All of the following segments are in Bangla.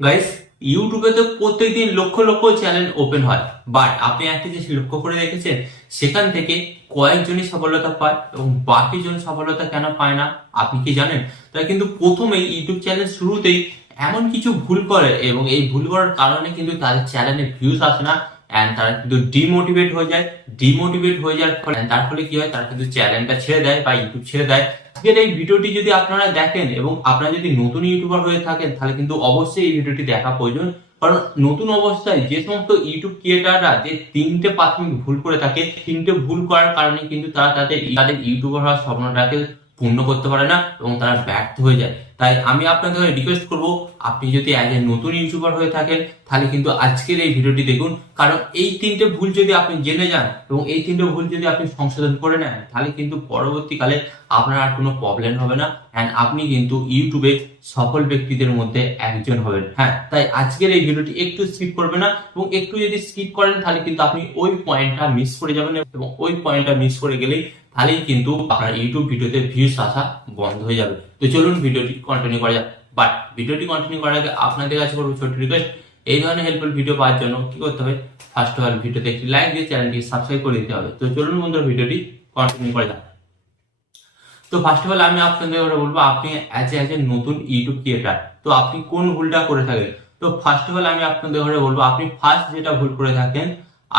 গাইস, ইউটিউবে তো প্রত্যেকদিন লক্ষ লক্ষ চ্যানেল ওপেন হয়, বাট আপনি একটা জিনিস লক্ষ্য করে দেখেছেন, সেখান থেকে কয়েকজনই সফলতা পায় এবং বাকি জন সফলতা কেন পায় না আপনি কি জানেন? তাই কিন্তু প্রথমেই ইউটিউব চ্যানেল শুরুতেই এমন কিছু ভুল করে এবং এই ভুল করার কারণে কিন্তু তাদের চ্যানেলে ভিউজ আসে না এন্ড তারা কিন্তু ডিমোটিভেট হয়ে যায়। ডিমোটিভেট হয়ে যাওয়ার ফলে তার ফলে কি হয়, তারা কিন্তু চ্যানেলটা ছেড়ে দেয় বা ইউটিউব ছেড়ে দেয়। আজকের এই ভিডিওটি যদি আপনারা দেখেন এবং আপনারা যদি নতুন ইউটিউবার হয়ে থাকেন, তাহলে কিন্তু অবশ্যই এই ভিডিওটি দেখা প্রয়োজন। কারণ নতুন অবস্থায় যে সমস্ত ইউটিউব ক্রিয়েটাররা যে তিনটে প্রাথমিক ভুল করে থাকে, তিনটে ভুল করার কারণে কিন্তু তারা তাদের তাদের ইউটিউবার হওয়ার স্বপ্নটাকে পূর্ণ করতে পারে না এবং তারা ব্যর্থ হয়ে যায়। তাই আমি আপনাদের রিকোয়েস্ট করব, আপনি যদি অ্যাজ এ নতুন ইউটিউবার হয়ে থাকেন, তাহলে কিন্তু আজকের এই ভিডিওটি দেখুন। কারণ এই তিনটে ভুল যদি আপনি জেনে যান এবং এই তিনটে ভুল যদি আপনি সংশোধন করে নেন, তাহলে কিন্তু পরবর্তীকালে আপনার আর কোনো প্রবলেম হবে না এন্ড আপনি কিন্তু ইউটিউবে সফল ব্যক্তিদের মধ্যে একজন হবেন। হ্যাঁ, তাই আজকের এই ভিডিওটি একটু স্কিপ করবে না এবং একটু যদি স্কিপ করেন তাহলে কিন্তু আপনি ওই পয়েন্টটা মিস করে যাবেন এবং ওই পয়েন্টটা মিস করে গেলেই তাহলেই কিন্তু আপনার ইউটিউব ভিডিওতে ভিউজ আসা বন্ধ হয়ে যাবে। তো চলুন ভিডিওটি কন্টিনিউ করা যাক। বাট ভিডিওটি কন্টিনিউ করার আগে আপনাদের কাছে করবো ছোট্ট রিকোয়েস্ট, এই ধরনের হেল্পফুল ভিডিও পাওয়ার জন্য কি করতে হবে, ফার্স্ট অফ অল ভিডিওতে একটি লাইক দিয়ে চ্যানেলটি সাবস্ক্রাইব করে দিতে হবে। তো চলুন বন্ধুরা ভিডিওটি কন্টিনিউ করা যাক। তো ফার্স্ট অফ অল আমি আপনাদের বলবো, আপনি অ্যাজ এ নতুন ইউটিউব ক্রিয়েটার, তো আপনি কোন ভুলটা করে থাকেন। তো ফার্স্ট অফ অল আমি আপনাদের বলবো, আপনি ফার্স্ট যেটা ভুল করে থাকেন,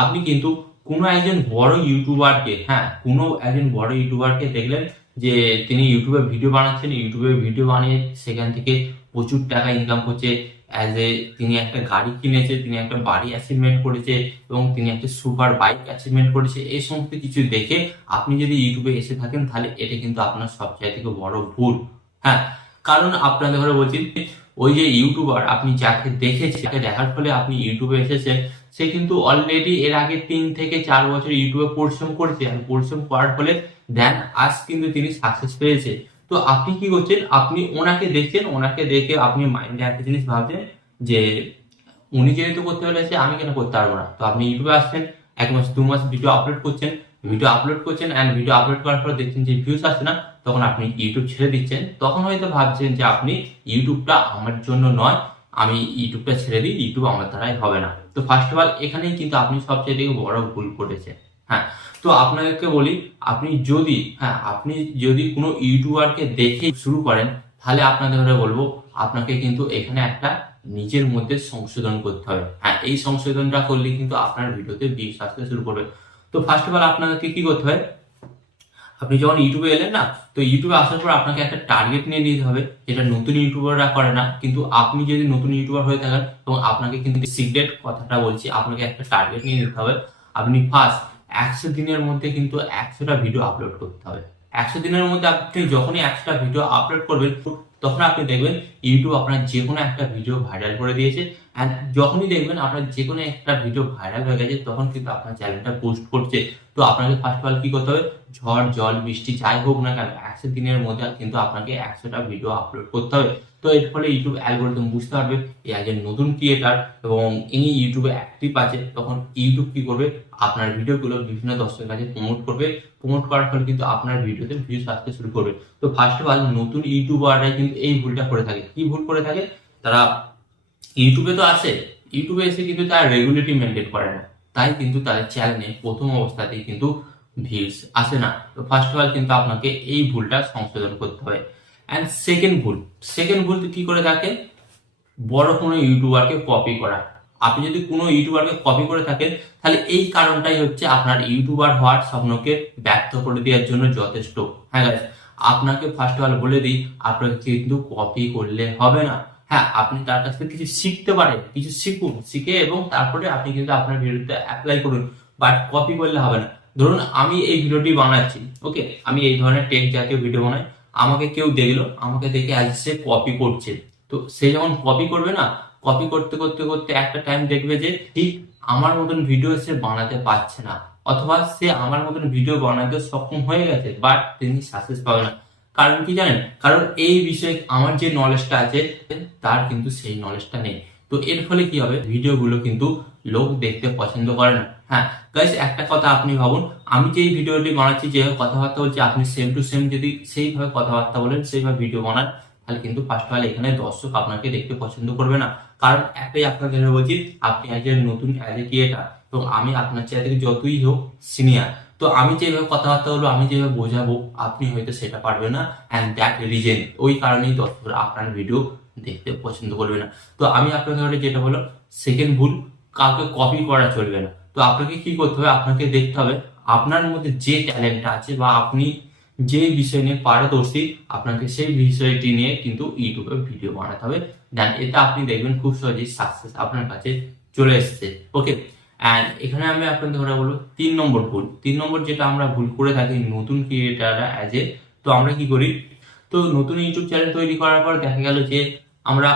আপনি কিন্তু কোনো একজন বড় ইউটিউবারকে, হ্যাঁ কোনো একজন বড় ইউটিউবারকে দেখলেন যে তিনি ইউটিউবে ভিডিও বানাচ্ছেন, ইউটিউবে ভিডিও বানিয়ে সেখান থেকে প্রচুর টাকা ইনকাম করছে, অ্যাজ এ তিনি একটা গাড়ি কিনেছে, তিনি একটা বাড়ি অ্যাচিভমেন্ট করেছে এবং তিনি একটা সুপার বাইক অ্যাচিভমেন্ট করেছে। এই সমস্ত কিছু দেখে আপনি যদি ইউটিউবে এসে থাকেন, তাহলে এটা কিন্তু আপনার সবচেয়ে থেকে বড় ভুল। হ্যাঁ, কারণ আপনাদের ঘরে বলছি, ওই যে ইউটিউবার আপনি যাকে দেখেছেন, যাকে দেখার ফলে আপনি ইউটিউবে এসেছেন, সে কিন্তু অলরেডি এর আগে 3 থেকে 4 বছর ইউটিউবে পরিশ্রম করেছে আর পরিশ্রম করার ফলে দেন আজ কিন্তু তিনি সাকসেস পেয়েছে। তো আপনি কি করছেন, আপনি ওনাকে দেখছেন, ওনাকে দেখে আপনি মাইন্ডে একটা জিনিস ভাবছেন যে উনি যেহেতু করতে পেরেছে আমি কেন করতে পারবো না। তো আপনি ইউটিউবে আসছেন, 1 মাস 2 মাস ভিডিও আপলোড করছেন এন্ড ভিডিও আপলোড করার পর দেখছেন যে ভিউজ আসছে না, তখন আপনি ইউটিউব ছেড়ে দিচ্ছেন। তখন হয়তো ভাবছেন যে আপনি ইউটিউবটা আমার জন্য নয়, আমি ইউটিউবটা ছেড়ে দিই, ইউটিউব আমার দ্বারাই হবে না। তো ফার্স্ট অফ অল এখানেই কিন্তু আপনি সবচেয়ে থেকে বড় ভুল করেছেন। হ্যাঁ, তো আপনাদেরকে বলি, আপনি যদি কোনো ইউটিউবারকে দেখে শুরু করেন, তাহলে আপনাদের বলবো আপনাকে কিন্তু এখানে একটা নিজের মধ্যে সংশোধন করতে হবে। হ্যাঁ, এই সংশোধনটা করলে কিন্তু আপনার ভিডিওতে ভিউজ আসতে শুরু করবে। তো ফার্স্ট অফ অল আপনাকে কি করতে হয়, আপনি যখন ইউটিউবে এলেন না, তো ইউটিউবে আসার পর আপনাকে একটা টার্গেট নিয়ে নিতে হবে, যেটা নতুন ইউটিউবাররা করে না। কিন্তু আপনি যদি নতুন ইউটিউবার হয়ে থাকেন এবং আপনাকে কিন্তু সিক্রেট কথাটা বলছি, আপনাকে একটা টার্গেট নিয়ে নিতে হবে। আপনি ফার্স্ট 100 দিনের মধ্যে কিন্তু 100টা ভিডিও আপলোড করতে হবে। 100 দিনের মধ্যে আপনি যখনই 100টা ভিডিও আপলোড করবেন, তখন আপনি দেখবেন ইউটিউব আপনার যে কোনো একটা ভিডিও ভাইরাল করে দিয়েছে। অ্যান্ড যখনই দেখবেন আপনার যে কোনো একটা ভিডিও ভাইরাল হয়ে গেছে, তখন কিন্তু আপনার চ্যানেলটা পোস্ট করছে। তো আপনাকে ফার্স্ট অফ অল কি করতে হবে, ঝড় জল বৃষ্টি যাই হোক না কেন 100 দিনের মধ্যে কিন্তু আপনাকে 100টা ভিডিও আপলোড করতে হবে। তো এর ফলে ইউটিউব অ্যালগোরিদম বুঝতে পারবে এই একজন নতুন ক্রিয়েটার এবং ইনি ইউটিউবে অ্যাক্টিভ আছে, তখন ইউটিউব কি করবে, আপনার ভিডিওগুলো বিভিন্ন দর্শকের কাছে প্রমোট করবে। প্রমোট করার ফলে কিন্তু আপনার ভিডিওতে ভিউজ আসতে শুরু করবে। তো ফার্স্ট অফ অল নতুন ইউটিউবাররাই কিন্তু এই ভুলটা করে থাকে। কি ভুল করে থাকে, তারা ইউটিউবে তো আসে, ইউটিউবে এসে কিন্তু তারা রেগুলেটরি মেনটেন করে না, তাই কিন্তু তাদের চ্যানেলে প্রথম অবস্থাতেই কিন্তু ভিউজ আসে না। তো ফার্স্ট অফ অল কিন্তু আপনাকে এই ভুলটা সংশোধন করতে হবে। অ্যান্ড সেকেন্ড ভুল কি করে থাকে, বড় কোনো ইউটিউবারকে কপি করা। আপনি যদি কোনো ইউটিউবারকে কপি করে থাকেন, তাহলে এই কারণটাই হচ্ছে আপনার ইউটিউবার হওয়ার স্বপ্নকে ব্যর্থ করে দেওয়ার জন্য যথেষ্ট। হ্যাঁ গাইস, আপনাকে ফার্স্ট অফ অল বলে দিই, আপনাকে কিন্তু কপি করলে হবে না। হ্যাঁ, আপনি তার কাছ থেকে কিছু শিখতে পারেন, কিছু শিখুন, শিখে এবং তারপরে আপনি কিন্তু আপনার ভিডিওতে অ্যাপ্লাই করুন, বাট কপি করলে হবে না। ধরুন আমি এই ভিডিওটি বানাচ্ছি, ওকে, আমি এই ধরনের টেক জাতীয় ভিডিও বানাই, আমাকে কেউ দেখলো, আমাকে দেখে আজ সে কপি করছে। তো সে যখন কপি করবে না, কপি করতে করতে করতে একটা টাইম দেখবে যে ঠিক আমার মতন ভিডিও সে বানাতে পারছে না, অথবা সে আমার মতন ভিডিও বানাতে সক্ষম হয়ে গেছে, বাট তিনি সাকসেস পাবে না। কারণ কি জানেন, কারণ এই বিষয়ে আমার যে নলেজটা আছে তার কিন্তু সেই নলেজটা নেই। তো এর ফলে কি হবে, ভিডিওগুলো কিন্তু লোক দেখতে পছন্দ করে না। হ্যাঁ গাইস, একটা কথা আপনি ভাবুন, আমি যে ভিডিওটি বানাচ্ছি, যেভাবে কথাবার্তা বলছি, আপনি সেম টু সেম যদি সেইভাবে কথাবার্তা বলেন, সেইভাবে ভিডিও বানান, তাহলে কিন্তু ফার্স্ট অফ অল এখানে দর্শক আপনাকে দেখতে পছন্দ করবে না। কারণ একটাই আপনাকে বলছি, আপনি নতুন অ্যাজ এ ক্রিয়েটার, এবং আমি আপনার চেয়ে থেকে যতই হোক সিনিয়র, তো আমি যেভাবে কথাবার্তা বলবো, আমি যেভাবে বোঝাবো, আপনি হয়তো সেটা পারবেন না। অ্যান্ড দ্যাট রিজন, ওই কারণেই দর্শকরা আপনার ভিডিও দেখতে পছন্দ করবে না। তো আমি আপনাদের যেটা হলো, সেকেন্ড ভুল, কাউকে কপি করা চলবে না। তো আপনাকে কি করতে হবে, আপনাকে দেখতে হবে আপনার মধ্যে যে ট্যালেন্টটা আছে বা আপনি যে বিষয় নিয়ে পারদর্শী, আপনাকে সেই বিষয়টি নিয়ে কিন্তু ইউটিউবে ভিডিও বানাতে হবে। দেন এতে আপনি দেখবেন খুব সহজেই সাকসেস আপনার কাছে চলে এসছে। ওকে, অ্যান্ড এখানে আমি আপনাদের ধরে বলবো 3 নম্বর ভুল। 3 নম্বর যেটা আমরা ভুল করে থাকি নতুন ক্রিয়েটাররা অ্যাজ এ, তো আমরা কি করি, তো নতুন ইউটিউব চ্যানেল তৈরি করার পর দেখা গেল যে আমরা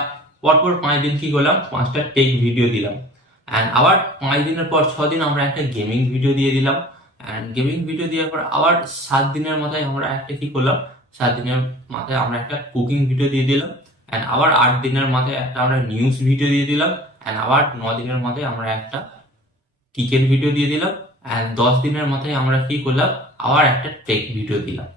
পরপর 5 দিন কি করলাম, 5টা টেক ভিডিও দিলাম। অ্যান্ড আবার 5 দিনের পর 6 দিন আমরা একটা গেমিং ভিডিও দিয়ে দিলাম। অ্যান্ড গেমিং ভিডিও দেওয়ার পর আবার 7 দিনের মাথায় আমরা একটা কি করলাম, 7 দিনের মাথায় আমরা একটা কুকিং ভিডিও দিয়ে দিলাম। অ্যান্ড আবার 8 দিনের মাথায় একটা আমরা নিউজ ভিডিও দিয়ে দিলাম। অ্যান্ড আবার 9 দিনের মাথায় আমরা একটা ক্রিকেট ভিডিও দিয়ে দিলাম। অ্যান্ড 10 দিনের মাথায় আমরা কি করলাম, আবার একটা টেক ভিডিও দিলাম।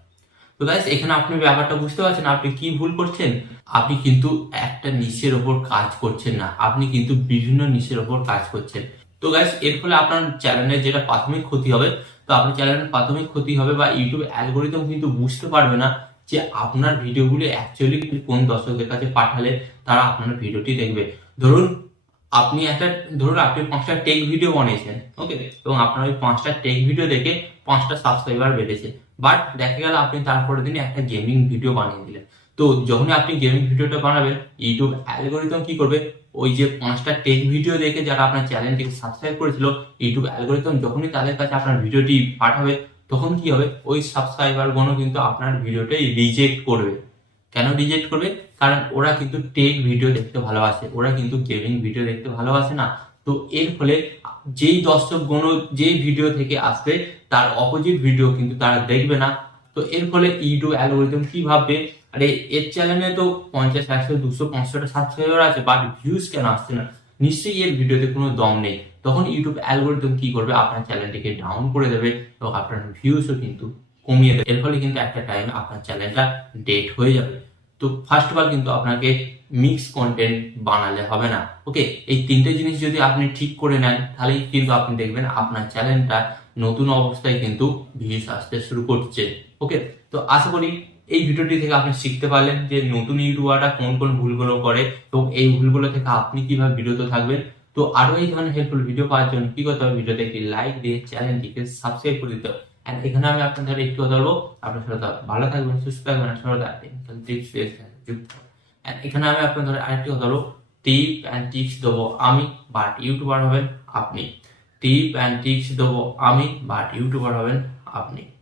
তো গাইস, এখানে আপনি ব্যাপারটা বুঝতে পারছেন আপনি কি ভুল করছেন। আপনি কিন্তু একটা নিশের ওপর কাজ করছেন না, আপনি কিন্তু বিভিন্ন নিশের ওপর কাজ করছেন। তো গাইস, এর ফলে আপনার চ্যানেলের যেটা প্রাথমিক ক্ষতি হবে, তো আপনার চ্যানেলের প্রাথমিক ক্ষতি হবে বা ইউটিউব অ্যালগোরিদম কিন্তু বুঝতে পারবে না যে আপনার ভিডিওগুলি অ্যাকচুয়ালি কোন দর্শকদের কাছে পাঠালে তারা আপনার ভিডিওটি দেখবে। ধরুন আপনি 5টা টেক ভিডিও বানিয়েছেন, ওকে, এবং আপনার ওই 5টা টেক ভিডিও দেখে 5টা সাবস্ক্রাইবার বেড়েছে। বাট দেখা গেল আপনি তারপরের দিনে একটা গেমিং ভিডিও বানিয়ে দিলেন। তো যখনই আপনি গেমিং ভিডিওটা বানাবেন, ইউটিউব অ্যালগোরিদম কি করবে, ওই যে 5টা টেক ভিডিও দেখে যারা আপনার চ্যানেলটিকে সাবস্ক্রাইব করেছিল, ইউটিউব অ্যালগোরিদম যখনই তাদের কাছে আপনার ভিডিওটি পাঠাবে, তখন কি হবে, ওই সাবস্ক্রাইবার গুলো কিন্তু আপনার ভিডিওটাই রিজেক্ট করবে। কেন রিজেক্ট করবে, কারণ ওরা কিন্তু টেক ভিডিও দেখতে ভালোবাসে, ওরা কিন্তু গেমিং ভিডিও দেখতে ভালোবাসে না। তো এর ফলে যেই দর্শকগণ যেই ভিডিও থেকে আসবে, তার অপোজিট ভিডিও কিন্তু তারা দেখবে না। তো এর ফলে ইউটিউব অ্যালগোরিদম কি ভাববে, আরে এর চ্যানেলে তো 50, 100, 200, 500টা সাবস্ক্রাইবার আছে, বাট ভিউজ কেন আসছে না, নিশ্চয়ই এর ভিডিওতে কোনো দম নেই। তখন ইউটিউব অ্যালগোরিদম কি করবে, আপনার চ্যানেলটিকে ডাউন করে দেবে এবং আপনার ভিউজও কিন্তু কমিয়ে দেবে। এর ফলে কিন্তু একটা টাইমে আপনার চ্যানেলটা ডেড হয়ে যাবে। তো ফার্স্ট অফ অল কিন্তু আপনাকে মিক্স কন্টেন্ট বানালে হবে না। ওকে, এই 3টে জিনিস যদি আপনি ঠিক করে নেন, তাহলেই কিন্তু আপনি দেখবেন আপনার চ্যানেলটা নতুন অবস্থায় কিন্তু ভিউজ আসতে শুরু করছে। ওকে, তো আশা করি এই ভিডিওটি থেকে আপনি শিখতে পারলেন যে নতুন ইউটিউবাররা কোন কোন ভুলগুলো করে এবং এই ভুলগুলো থেকে আপনি কিভাবে বিরত থাকবেন। তো আরো এই ধরনের হেল্পফুল ভিডিও পাওয়ার জন্য কি করতে হবে, ভিডিওতে একটি লাইক দিয়ে চ্যানেলটিকে সাবস্ক্রাইব করে দিতে হবে। এন্ড এখানে আমি আপনাদের একটু কথা বলবো, আপনার সর্বদা ভালো থাকবেন, সুস্থ থাকবেন, সর্বদা টিপস যুক্ত। এখানে আমি আপনাদের আরেকটি কথা বলবো, টিপ অ্যান্ড টিপস দেবো আমি, বাট ইউটিউবার হবেন আপনি। টিপ অ্যান্ড টিপস দেবো আমি, বাট ইউটিউবার হবেন আপনি।